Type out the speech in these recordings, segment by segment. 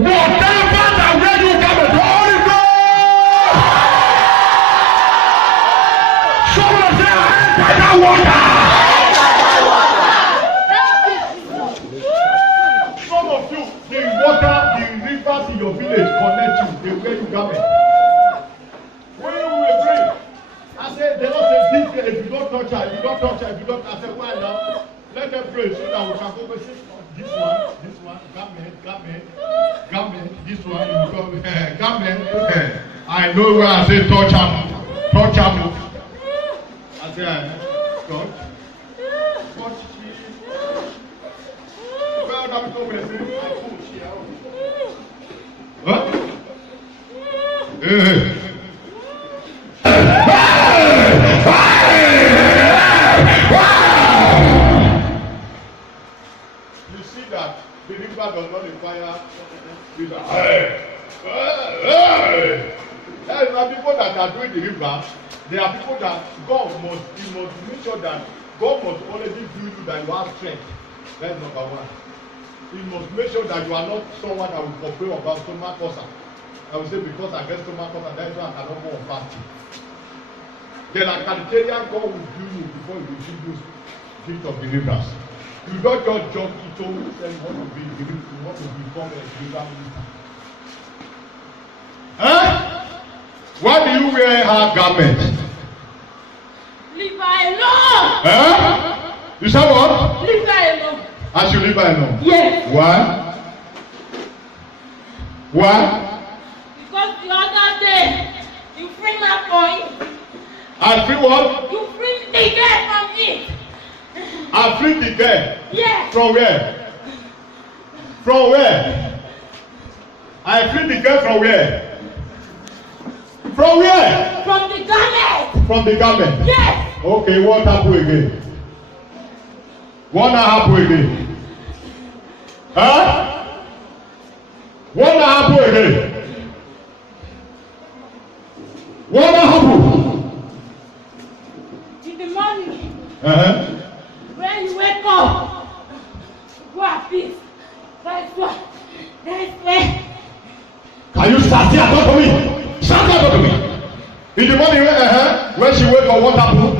Whatever that where you come to Holy Ghost. Someone say, I enter that water. Some of you, the water, the rivers in your village connect you. They wear you garment. When we were praying, I said, the Lord said, this girl, if you don't touch her, if you don't touch her, if you don't, I said, why now? Let them pray so that we can go say, this one, garment, this one, garment. I know where I say touch her. I say, touch. Well, that was over what? You see that the river does not require there are people that are doing the river. There are people that God must make sure that God must already do you that you have strength. That's number one. He must make sure that you are not someone that will complain about stomach ulcer. I will say because I get stomach ulcer, that is why I cannot go on fasting. Then I can tell you God will do you before you receive those gifts of deliverance. You don't just jump into and want to be delivered, you want to become a deliverer minister. Huh? Why do you wear her garment? Leave her alone. Huh? You said what? Leave her alone. I should leave her alone. Yes. Why? Why? Because the other day you free her for it. I free what? You free the girl from it. I free the girl. Yes. From where? From where? I free the girl from where? From where? From the garment. From the garment. Yes. Okay, what happened again? What happened again? Huh? What happened again? What happened? In the morning. When you wake up, go at peace. That's what. That's where. Can you start here? Talk to me. Start here, talk to me. In the morning, when she wake up, what happened?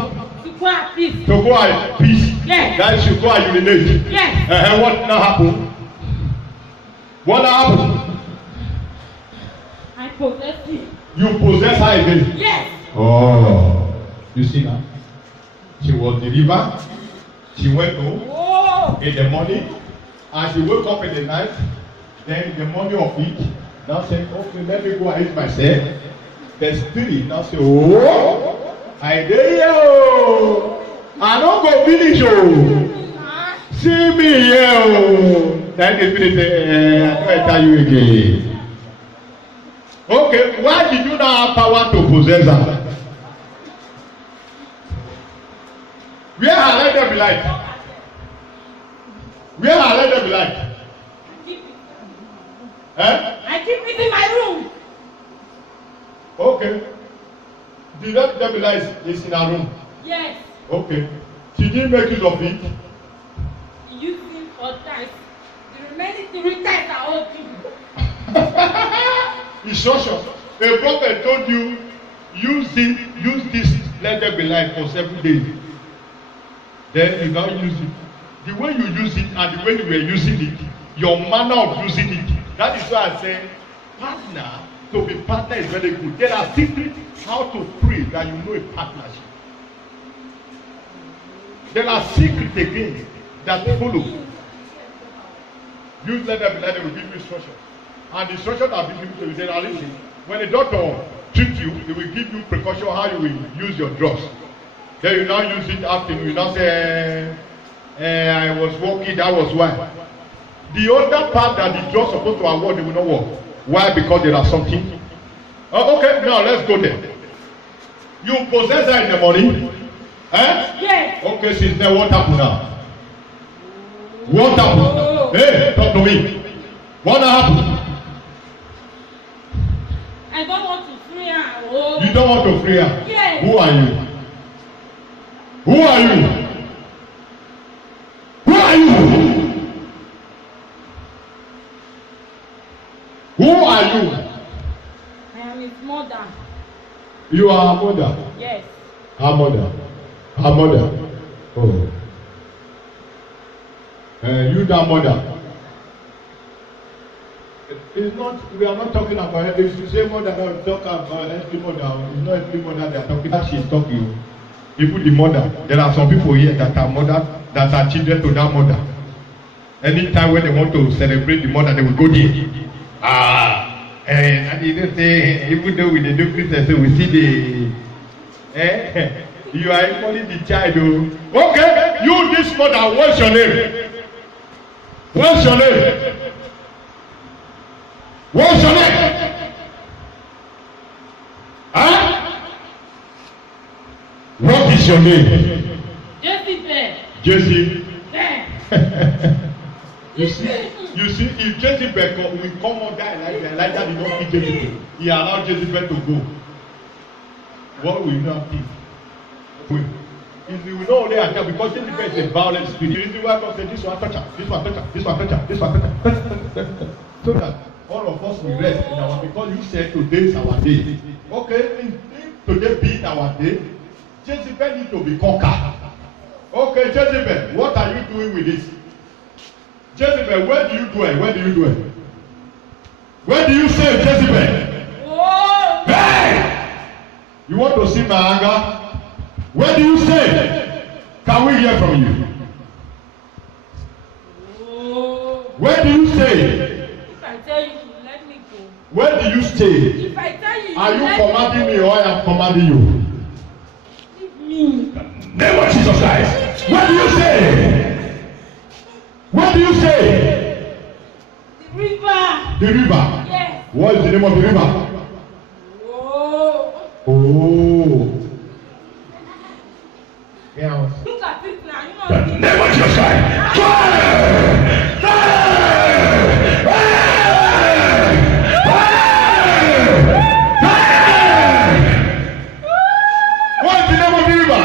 To go at peace. To go at peace. Yes. Then she go and urinate. Yes. What now happen? What now happen? I possess it. You possess her again. Yes. Oh, you see now? She was delivered. She went home in the morning, and she woke up in the night. Then the morning of it, now said, okay, let me go and eat myself. The spirit now say, oh, I dare you. I don't go finish. Oh, see me here. Oh, then the spirit say, I don't tell you again. Okay, why did you not have power to possess her? Where her let them be like? Where her let them be like? I keep it in my room. Okay. The let them be like is in her room. Yes. Okay. She didn't make use of it. Use it for times. The remaining 3 times I owe you. Instruction. A prophet told you, use this, let them be like for 7 days. Then you now use it. The way you use it and the way you were using it, your manner of using it. That is why I say, partner, to be partner is very good. There are secrets how to pray that you know a partnership. There are secrets again that follow. Use let them will give you instruction. And the instruction that will give you, they are listening. When a doctor treats you, they will give you precaution how you will use your drugs. Then you now use it after you now say, I was walking, that was why. The other part that the drugs supposed to award, they will not work. Why? Because there are something. Oh, okay, now let's go there. You possess her in the morning. Yes. Okay, since then, what happened now? What happened? Hey, talk to me. What happened? I don't want to free her. You don't want to free her? Yes. Who are you? Who are you? Who are you? Who are you? I am his mother. You are her mother. Yes. Her mother. Her mother. Oh. You that mother. It's not. We are not talking about. If you say mother, now we talk about earthly mother. It's not earthly mother. They are talking. That she is talking. Even the mother. There are some people here that are mother, that are children to that mother. Anytime when they want to celebrate the mother, they will go there. And you don't say, even though we do Christmas, so we see the. You are equally the child. Oh. Okay, you this mother. What's your name? What's your name? What's your name? Huh? What is your name? Jezebel. Jesse. You see, if Jezebel will come under Elijah did not kill Jezebel. He allowed Jezebel to go. What will you not think? He will not only attack because Jezebel is a violent spirit. The reason why God said this one touch her, this one touch her, this one touch her, this one touch her. So that all of us will rest in our, because you said today is our day. Okay, today being our day, Jezebel need to be conquered. Okay, Jezebel, what are you doing with this? Jezebel, where do you do it? Where do you do it? Where do you say Jezebel? Oh. Hey! You want to see my anger? Where do you say? Can we hear from you? Oh. Where do you say? If I tell you, you let me go. Where do you stay? If I tell you, Are you let commanding me or I am commanding you? Leave me. Name of Jesus Christ. Where do you say? What do you say? The river. The river. Yes. What is the name of the river? Oh. Oh. Yeah. Look at it now. You know. The name of Jesus Christ. What is the name of the river?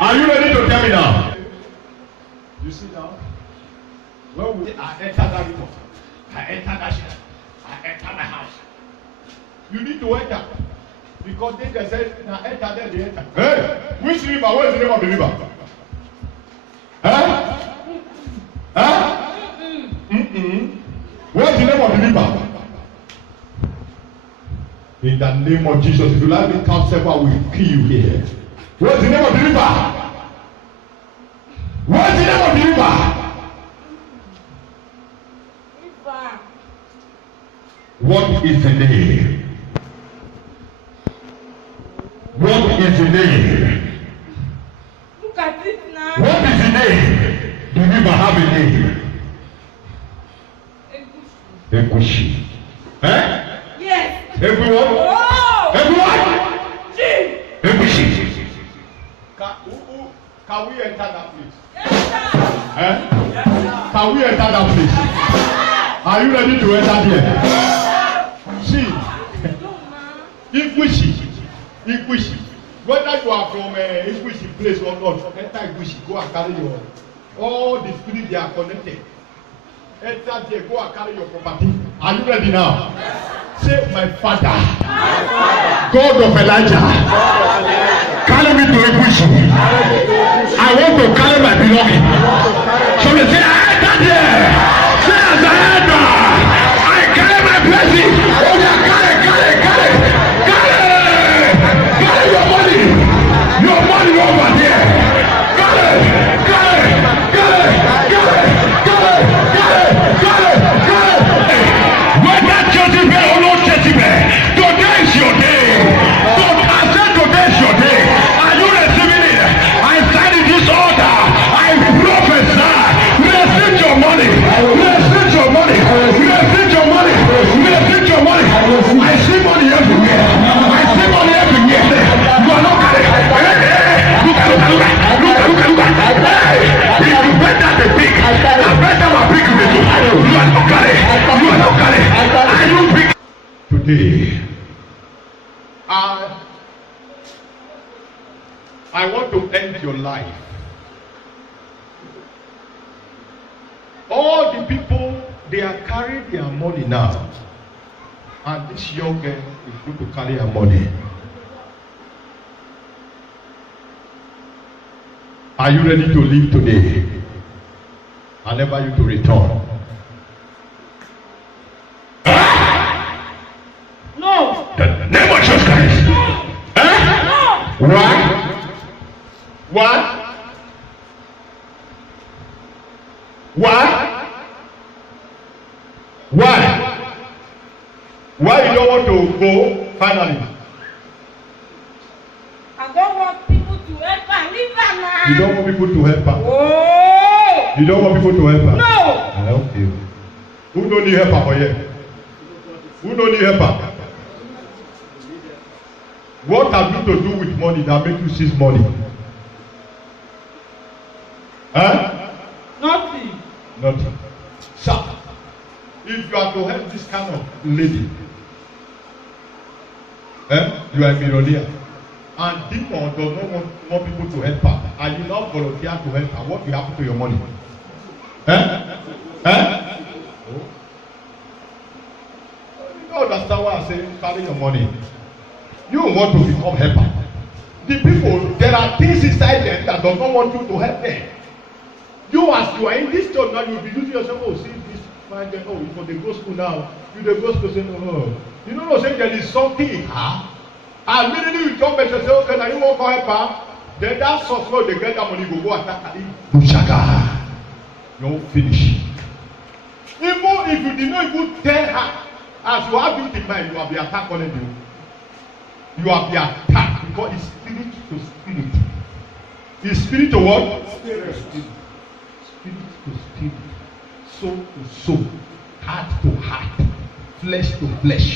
Are you ready to tell me now? You see now? When I enter that river, I enter that ship, I enter my house. You need to enter. Because they can say, now enter, then they enter. Hey, which river? What is the name of the river? Huh? Huh? What is the name of the river? In the name of Jesus, if you like me count several, we will kill you here. What is the name of the river? What is the name of the river? What is the name? What is the name? Look at it now. What is the name? The river have a name. Egushi. Eh? Yes. Everyone? Oh. Everyone? Egushi. Can we enter that place? Yes, Eh? Can we enter that place? Are you ready to enter there? See, Igushi, whether you are from Igushi place or not, enter Igushi, go and carry your, all the spirit they are connected. Enter there, go and carry your property. Are you ready now? Say, my father, God of Elijah, carry me to Igushi. I want to carry my belonging. So they say, I enter there. Say, as I enter, I carry my blessing. Oh yeah, carry your money. Your money over there. Whether Jezebel or not Jezebel, today is your day. I said today is your day. Are you receiving it? I stand in this order. I prophesy. Receive your money. Receive your money. Receive your money. Receive your money. I see money everywhere. I see money everywhere. You are not carrying. Look. Hey, if you better the big, I better my big with you. You are not carrying. You are not carrying. Are you big? Today, I want to end your life. All the people they are carrying their money now. And this young girl is going to carry her money. Are you ready to leave today? I never you to return. No. The name of Jesus Christ. No. Why? Why? Why? Why? Why you don't want to go finally? I don't want people to help her. Leave her now. You don't want people to help her. Oh. You don't want people to help her. No. I help you. Who don't need help her for you? Who don't need help her? What have you to do with money that make you seize money? Huh? Nothing. Nothing. Sir, if you are to help this kind of lady, you are a millionaire, and demon does not want more people to help her, and you now volunteer to help her, what will happen to your money? You don't understand why I say carry your money. You want to become helper. The people, there are things inside them that does not want you to help them. You as you are in this church now, you will be using yourself, oh, see this fine girl, oh, for the go school now. You the go school say, oh. You don't know, say there is something in her. And immediately you jump and say, okay, now you won't go help her. Then that source where they get that money, go attack her. Bushaka. You won't finish. Even if you did not even tell her, as you have it in mind, you have the attack on you. You have the attack because it's spirit to spirit. It's spirit to what? Spirit. Spirit to spirit. Soul to soul. Heart to heart. Flesh to flesh.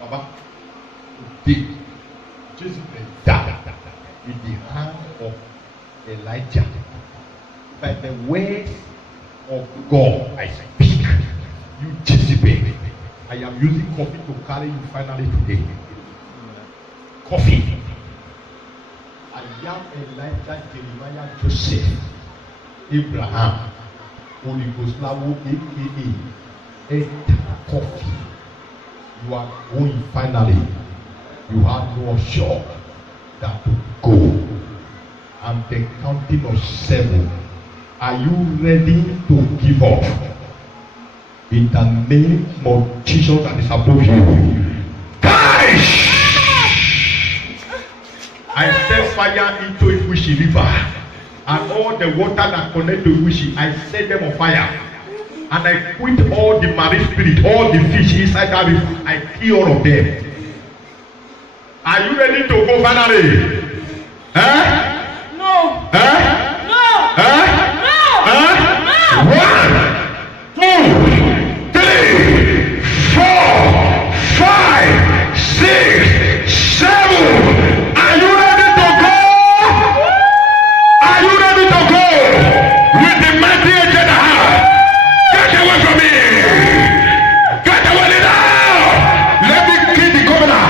Baba, today, Jesus died in the hand of Elijah. By the words of God, I speak. You Jezebel. I am using coffee to carry you finally today. Coffee. I am Elijah, Jeremiah, Joseph, Abraham, Oligoslawo, aka Coffee. You are going finally. You have no shot that to go. And the counting of 7. Are you ready to give up? In the name of Jesus that is above you. Guys! I set fire into Iwishi river. And all the water that connect to Iwishi, I set them on fire. And I quit all the marine spirit, all the fish inside that river. I kill all of them. Are you ready to go finally? No. No. 1, 2, 3, 4, 5, 6, 7. Are you ready to go? Are you ready to go? With the mighty agent I have. Get away from me. Get away now. Let me kill the governor.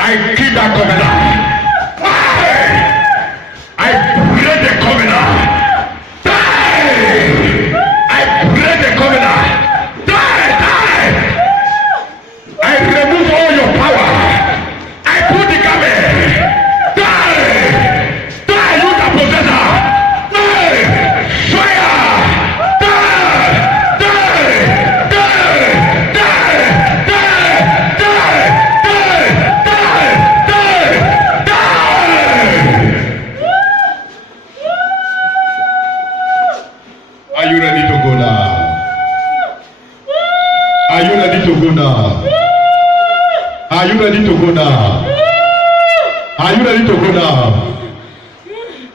I kill that governor. I break the governor. Die! I break the governor. Die! I remove all your power. I put the garment. Die! Die, you the possessor. Die! Fire! Die! Die! Die! Die! Die! Are you ready to go now? Are you ready to go now? Are you ready to go now? Are you ready to go now?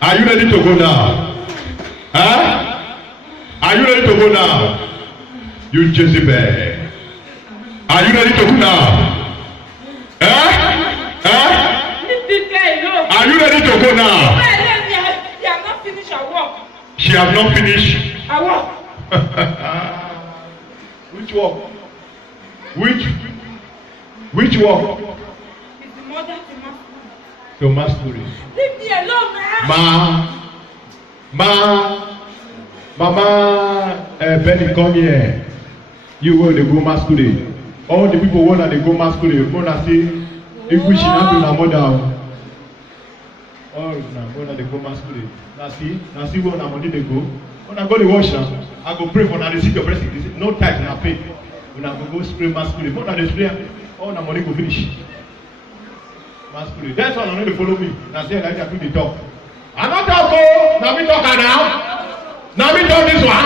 Are you ready to go now? Huh? Are you ready to go now? You Jezebel. Are you ready to go now? Huh? Huh? This guy alone. Are you ready to go now? They have not finished her work. She has not finished. Her work. Which work? Which work? It's the mother. So masquerade. Leave me alone, man. Mama, Benny, come here. You go the go masquerade. All the people want to go masquerade. Wanna see if we should have been a mother. Oh, now wanna they go masquerade. Now see where na money they go. When I go to wash now, I go pray for now. They see your blessing. No tithe na pay. When I go spray masquerade, when I spray, all na money go finish. Masquerade. That's why I know they follow me. Now say like I do the talk. I'm not talking. Now me talk now. Now me talk this one.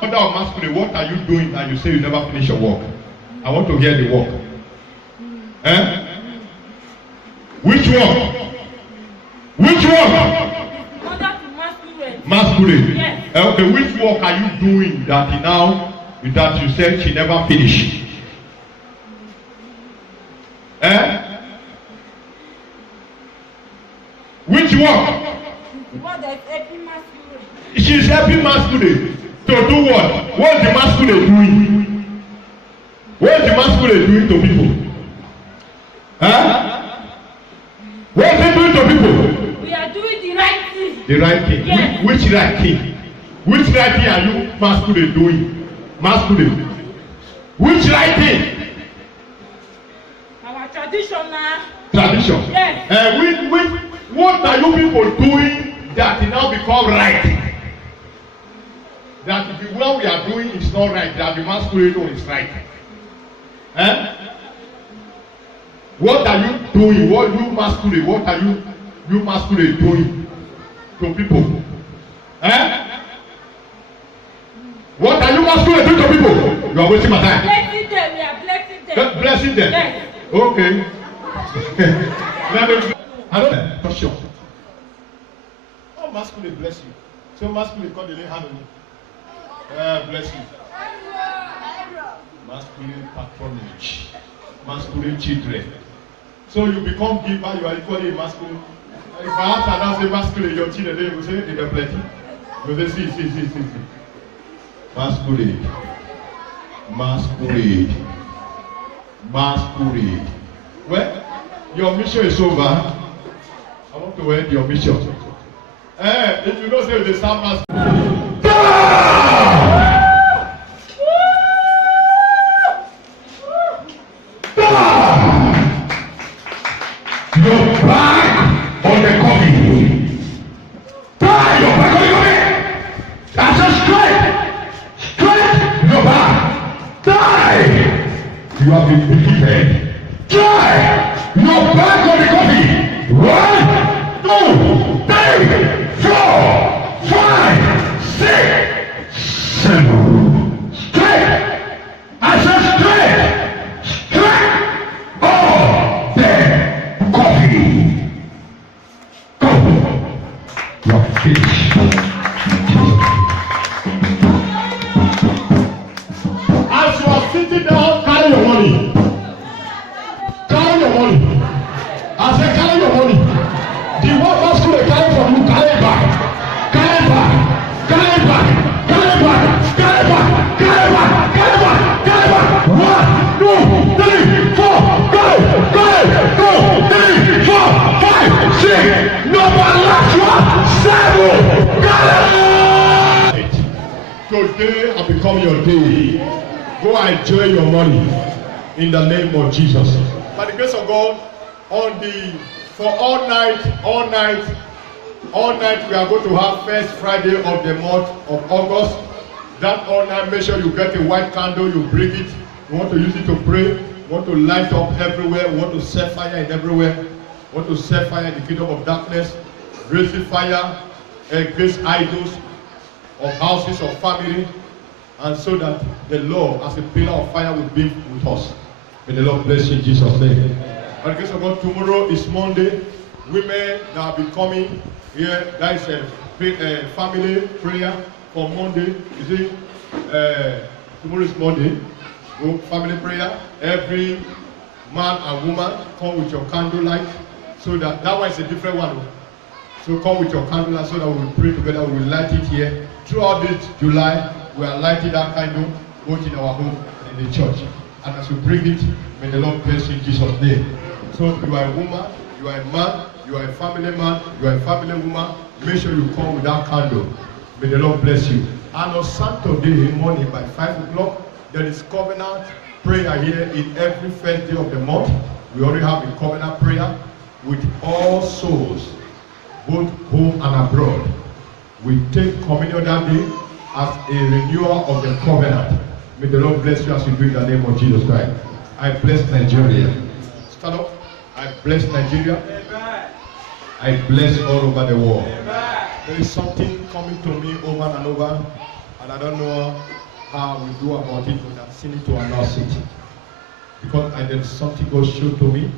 Under of masquerade, what are you doing that you say you never finish your work? I want to hear the work. Which work? Which work? Masquerade. Yes. Okay, which work are you doing that you said she never finished? Which work? What is helping masquerade? She's helping masquerade to do what? What is the masquerade doing? What is the masquerade doing to people? What is it doing to people? We are doing the right thing. The right thing. Yes. Which right thing? Which right thing are you masquerade doing? Masquerade. Which right thing? Our traditional. Tradition. Yes. What are you people doing that it now become right? That what we are doing is not right. That the masquerade is right. What are you doing? What you masquerade? What are you masquerade doing to people? What are you masquerade doing to people? You are wasting my time. Blessing them. We are blessing them. Blessing them. Yes. Okay. I don't know. Question. Oh, masquerade bless you. So masquerade call the lay hand on you. Bless you. Masquerade patronage. Masquerade children. So you become giver, you are equally masquerade. If I ask and I say masquerade, your children, they will say they are plenty. You will say, see. Masquerade. Masquerade. Masquerade. Well, your mission is over. I want to end your mission. If you don't say the sound masquerade. Your back on the coffee. Die your back on the coffee. That's a straight your back. Die. You have been defeated. Die your back on the coffee. 1, 2, 3, 4, 5, 6, 7. Straight. I said straight. All day. Coffee. Go. You're finished. As you are sitting down, carry your money. Carry your money. I said carry your money. The one masquerade carry from you, carry it back. Carry it back. Carry it back. Carry it back. Carry it back. Carry it back. Carry it back. Carry it back. 1, 2, 3, 4. Go. 2, 3, 4, 5, 6. Number last one. 7. Got it. Today I become your day. Go and enjoy your money in the name of Jesus. By the grace of God, for all night, we are going to have first Friday of the month of August. That all night, make sure you get a white candle, you bring it. You want to use it to pray. You want to light up everywhere. You want to set fire in everywhere. You want to set fire in the kingdom of darkness. Raise the fire against idols of houses of family. And so that the Lord, as a pillar of fire, will be with us. May the Lord bless you in Jesus' name. By the grace of God, tomorrow is Monday. Women that will be coming here, that is a family prayer for Monday. You see, tomorrow is Monday. Go family prayer. Every man and woman come with your candlelight. So that one is a different one. So come with your candlelight so that we will pray together. We will light it here. Throughout this July, we are lighting that candle both in our home and in the church. And as we bring it, may the Lord bless you in Jesus' name. So you are a woman, You are a man, you are a family man, you are a family woman. Make sure you come with that candle. May the Lord bless you. And on Saturday morning by 5 o'clock, there is covenant prayer here in every first day of the month. We already have a covenant prayer with all souls, both home and abroad. We take communion that day as a renewal of the covenant. May the Lord bless you as you do in the name of Jesus Christ. I bless Nigeria. Stand up. I bless Nigeria. Amen. I bless all over the world. Amen. There is something coming to me over and over, and I don't know how we do about it, but I've seen it to announce it. Because there is something God showed to me.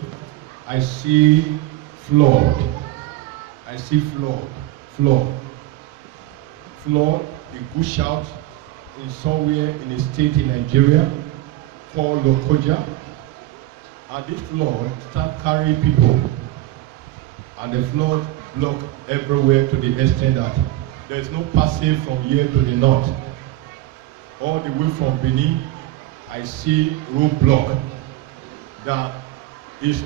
I see flood. I see flood. Flood. Flood, a good shout in somewhere in a state in Nigeria called Lokoja. And this flood start carrying people. And the flood blocked everywhere to the extent that there is no passage from here to the north. All the way from Benin, I see roadblock. That is,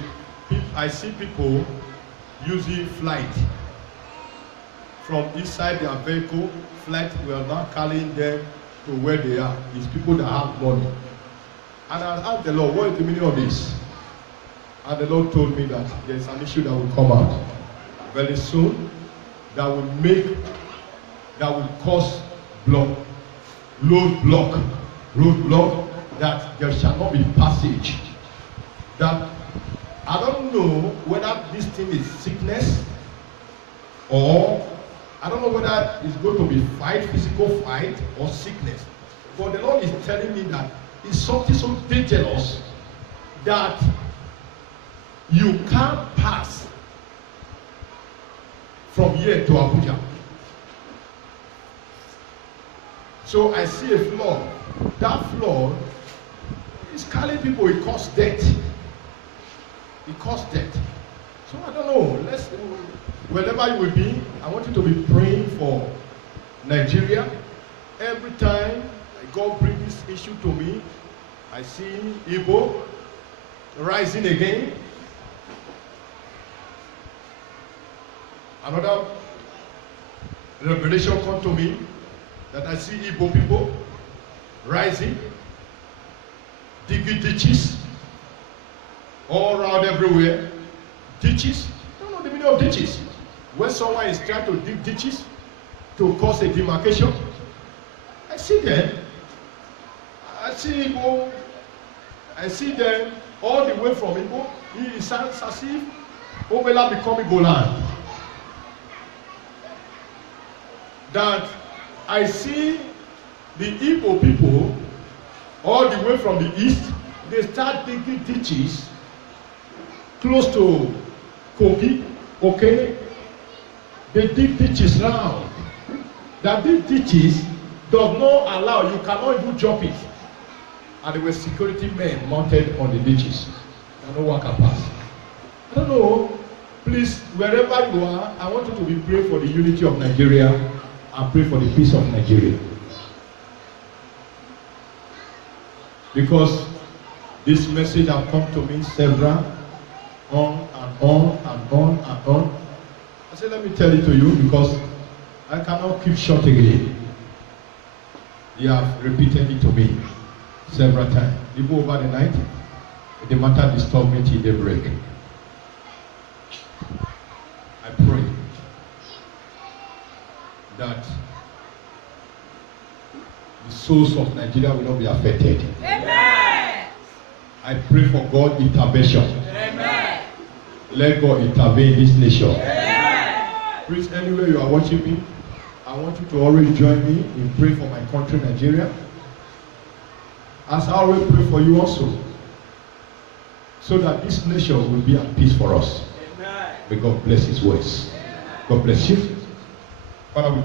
I see people using flight. From inside their vehicle, flight will not carrying them to where they are. It's people that have money. And I asked the Lord, what is the meaning of this? And the Lord told me that there's an issue that will come out very soon that will cause road block, that there shall not be passage. That I don't know whether this thing is sickness or I don't know whether it's going to be physical fight or sickness. But the Lord is telling me that it's something so dangerous that you can't pass from here to Abuja. So I see a flood. That flood is carrying people, it causes death. It causes death. So I don't know. Wherever you will be, I want you to be praying for Nigeria. Every time God brings this issue to me, I see Igbo rising again. Another revelation come to me that I see Igbo people rising, digging ditches all around everywhere. Ditches, I don't know the meaning of ditches. When someone is trying to dig ditches to cause a demarcation, I see them. I see Igbo. I see them all the way from Igbo. It sounds as if Obela become Igbo land. That I see the Igbo people all the way from the east, they start digging ditches close to Kogi, okay? They dig ditches round. That these ditches does not allow, you cannot even jump it. And there were security men mounted on the ditches. And no one can pass. I don't know. Please, wherever you are, I want you to be praying for the unity of Nigeria and pray for the peace of Nigeria. Because this message has come to me several, on and on and on and on. I said, let me tell it to you because I cannot keep short again. You have repeated it to me several times. Even over the night, the matter disturbed me till daybreak. I pray that the souls of Nigeria will not be affected. Amen. I pray for God intervention. Amen. Let God intervene in this nation. Amen. Please, anywhere you are watching me, I want you to always join me in praying for my country, Nigeria. As I always pray for you also. So that this nation will be at peace for us. Amen. May God bless His words. God bless you. Father, we